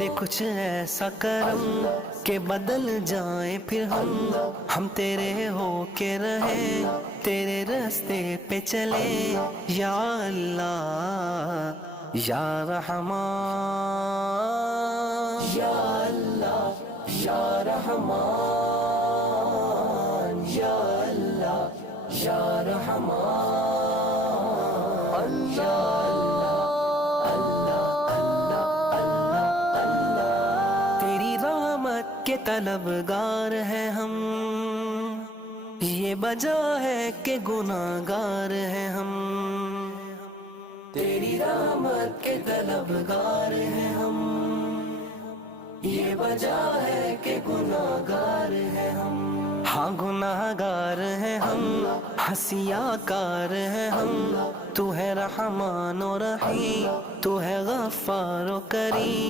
دے کچھ ایسا کرم کہ بدل جائیں پھر ہم تیرے ہو کے رہیں، تیرے راستے پہ چلیں یا اللہ یا رحمان، یا اللہ یا رحمان، یا اللہ یا رحمان، یا تیری رحمت کے طلبگار ہیں ہم، یہ وجہ ہے کہ گناہگار ہیں ہم، تیری رحمت کے طلبگار ہیں ہم، یہ وجہ ہے کہ گناہگار ہیں ہم، ہاں گناہگار ہیں ہم، حسیاء کار ہیں ہم، تو ہے رحمان و رحیم، تو ہے غفار و کریم،